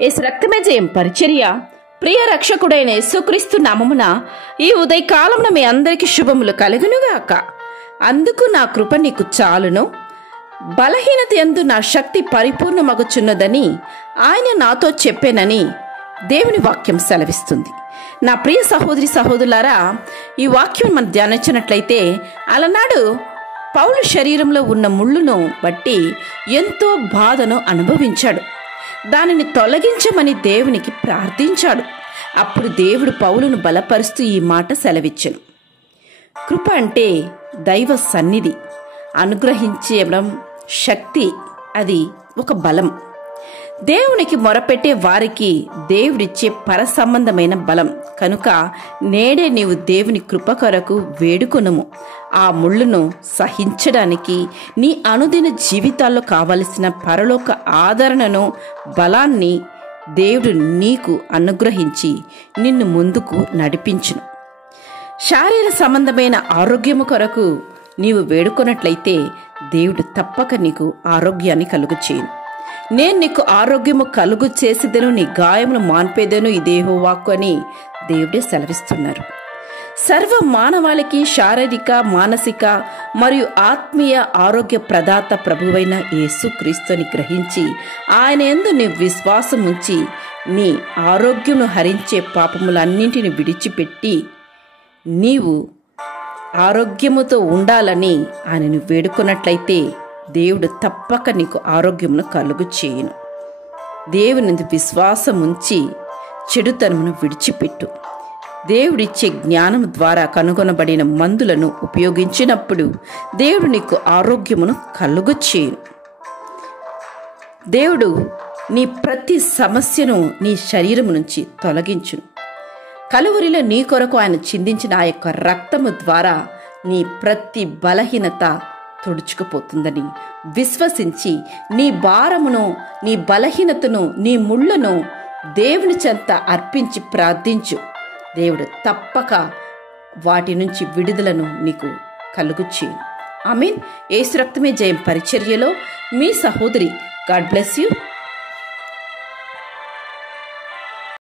యేసు రక్తమే జయం పరిచర్య. ప్రియ రక్షకుడైన యేసుక్రీస్తు నామమున ఈ ఉదయకాలమున మీ అందరికీ శుభములు కలుగునుగాక. అందుకు నా కృప నీకు చాలును, బలహీనత యందు నా శక్తి పరిపూర్ణమగుచున్నదని ఆయన నాతో చెప్పేనని దేవుని వాక్యం సెలవిస్తుంది. నా ప్రియ సహోదరి సహోదరులారా, ఈ వాక్యం మనం ధ్యానించినట్లయితే అలనాడు పౌలు శరీరంలో ఉన్న ముళ్ళును బట్టి ఎంతో బాధను అనుభవించాడు. దానిని తొలగించమని దేవునికి ప్రార్థించాడు. అప్పుడు దేవుడు పౌలును బలపరుస్తూ ఈ మాట సెలవిచ్చెను. కృప అంటే దైవ సన్నిధి, అనుగ్రహించడం శక్తి, అది ఒక బలం. దేవునికి మొరపెట్టే వారికి దేవుడిచ్చే పరసంబంధమైన బలం కనుక నేడే నీవు దేవుని కృప కొరకు వేడుకొనుము. ఆ ముళ్ళును సహించడానికి నీ అనుదిన జీవితాల్లో కావలసిన పరలోక ఆదరణను, బలాన్ని దేవుడు నీకు అనుగ్రహించి నిన్ను ముందుకు నడిపించును. శారీర సంబంధమైన ఆరోగ్యము కొరకు నీవు వేడుకొన్నట్లయితే దేవుడు తప్పక నీకు ఆరోగ్యాన్ని కలుగు చేయను. నేను నీకు ఆరోగ్యము కలుగు చేసేదను, నీ గాయమును మాన్పేదను, ఇదే యెహోవాకు అని దేవుడే సెలవిస్తున్నారు. సర్వ మానవాళికి శారీరక, మానసిక మరియు ఆత్మీయ ఆరోగ్య ప్రదాత ప్రభువైన యేసుక్రీస్తుని గ్రహించి ఆయన యందు నీ విశ్వాసం ఉంచి నీ ఆరోగ్యమును హరించే పాపములన్నింటిని విడిచిపెట్టి నీవు ఆరోగ్యముతో ఉండాలని ఆయనను వేడుకున్నట్లయితే దేవుడు తప్పక నీకు ఆరోగ్యమును కలుగు చేయును. దేవుని విశ్వాసం ఉంచి చెడుతనమును విడిచిపెట్టు. దేవుడిచ్చే జ్ఞానం ద్వారా కనుగొనబడిన మందులను ఉపయోగించినప్పుడు దేవుడు నీకు ఆరోగ్యమును కలుగు చేయును. దేవుడు నీ ప్రతి సమస్యను నీ శరీరం నుంచి తొలగించును. కలువరిలో నీ కొరకు ఆయన చిందించిన ఆ యొక్క రక్తము ద్వారా నీ ప్రతి బలహీనత తుడుచుకుపోతుందని విశ్వసించి నీ భారమును, నీ బలహీనతను, నీ ముళ్ళను దేవుని చెంత అర్పించి ప్రార్థించు. దేవుడు తప్పక వాటి నుంచి విడుదలను నీకు కలుగు చేయు. ఆమేన్. యేసు రక్తమే జయం పరిచర్యలో మీ సహోదరి. God bless you.